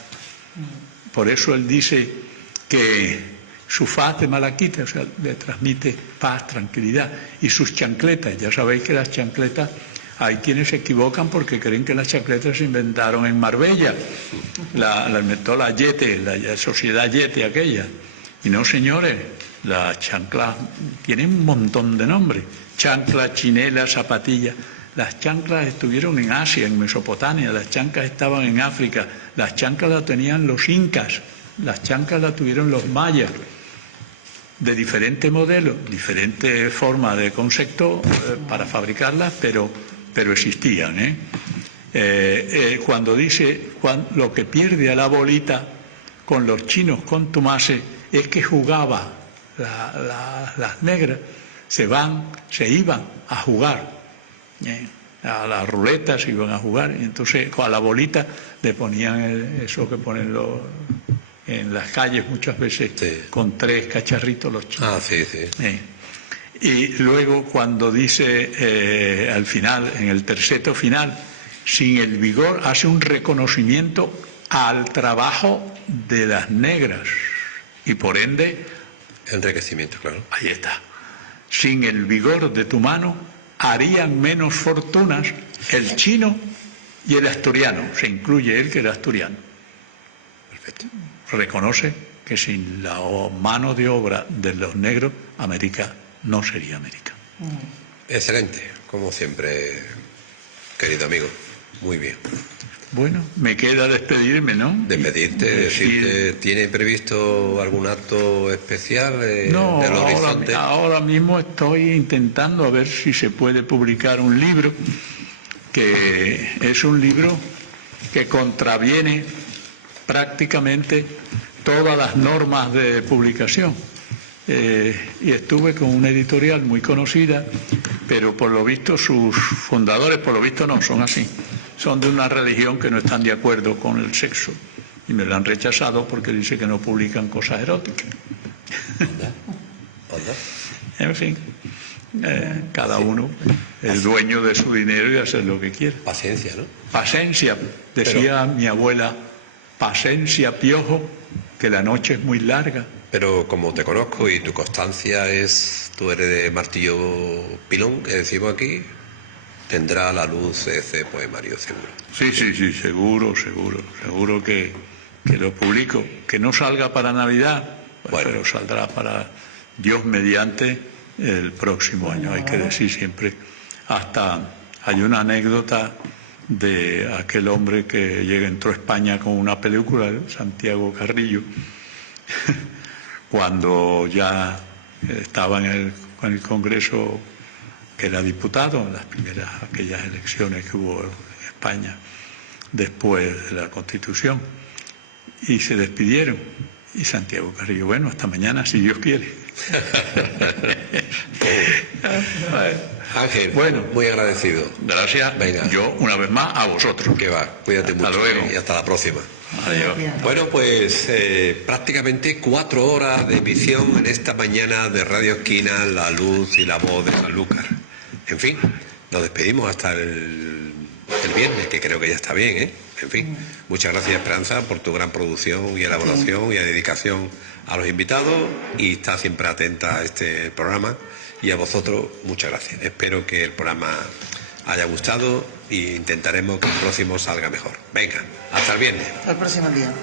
Por eso él dice que su faz de malaquita, o sea, le transmite paz, tranquilidad, y sus chancletas. Ya sabéis que las chancletas, hay quienes se equivocan porque creen que las chancletas se inventaron en Marbella, la inventó la Yete, la sociedad Yete aquella. Y no, señores, las chanclas tienen un montón de nombres: chanclas, chinelas, zapatillas. Las chanclas estuvieron en Asia, en Mesopotamia, las chanclas estaban en África, las chanclas las tenían los incas, las chanclas las tuvieron los mayas, de diferentes modelos, diferentes formas de concepto para fabricarlas, pero existían. Cuando dice lo que pierde a la bolita con los chinos contumaces, es que jugaba, las negras se iban a jugar. A las ruletas iban a jugar, y entonces a la bolita le ponían eso que ponen en las calles muchas veces, sí, con 3 cacharritos los chinos. Ah, sí, sí. Y luego cuando dice al final, en el terceto final, sin el vigor, hace un reconocimiento al trabajo de las negras y por ende enriquecimiento, claro. Ahí está. Sin el vigor de tu mano harían menos fortunas el chino y el asturiano. Se incluye él, que el asturiano. Perfecto. Reconoce que sin la mano de obra de los negros, América no sería América. Excelente, como siempre, querido amigo. Muy bien. Bueno, me queda despedirme, ¿no? Despedirte, decirte, ¿tiene previsto algún acto especial no, del horizonte? Ahora mismo estoy intentando a ver si se puede publicar un libro, que es un libro que contraviene prácticamente todas las normas de publicación. Y estuve con una editorial muy conocida, pero por lo visto sus fundadores, por lo visto no son así. Son de una religión que no están de acuerdo con el sexo y me lo han rechazado porque dice que no publican cosas eróticas. En fin, cada uno es dueño de su dinero y hacer lo que quiere. Paciencia, ¿no? Paciencia, decía mi abuela, paciencia, piojo, que la noche es muy larga. Pero como te conozco y tu constancia tú eres de martillo pilón, que decimos aquí, tendrá la luz ese poemario, seguro. Sí, seguro que lo publico. Que no salga para Navidad, bueno, pero saldrá para Dios mediante el próximo año, hay que decir siempre. Hasta hay una anécdota de aquel hombre que entró a España con una película, Santiago Carrillo, cuando ya estaba en el Congreso, que era diputado en las primeras, aquellas elecciones que hubo en España después de la Constitución, y se despidieron. Y Santiago Carrillo, bueno, hasta mañana, si Dios quiere. Ángel, Bueno, muy agradecido. Gracias. Venga. Yo, una vez más, a vosotros. Que va, cuídate Hasta mucho luego. y hasta la próxima. Adiós. Bueno, pues prácticamente 4 horas de emisión en esta mañana de Radio Esquina, La Luz y la Voz de Sanlúcar. En fin, nos despedimos hasta el viernes, que creo que ya está bien, ¿eh? En fin, muchas gracias, Esperanza, por tu gran producción y elaboración y dedicación a los invitados, y está siempre atenta a este programa. Y a vosotros, muchas gracias. Espero que el programa haya gustado e intentaremos que el próximo salga mejor. Venga, hasta el viernes. Hasta el próximo día.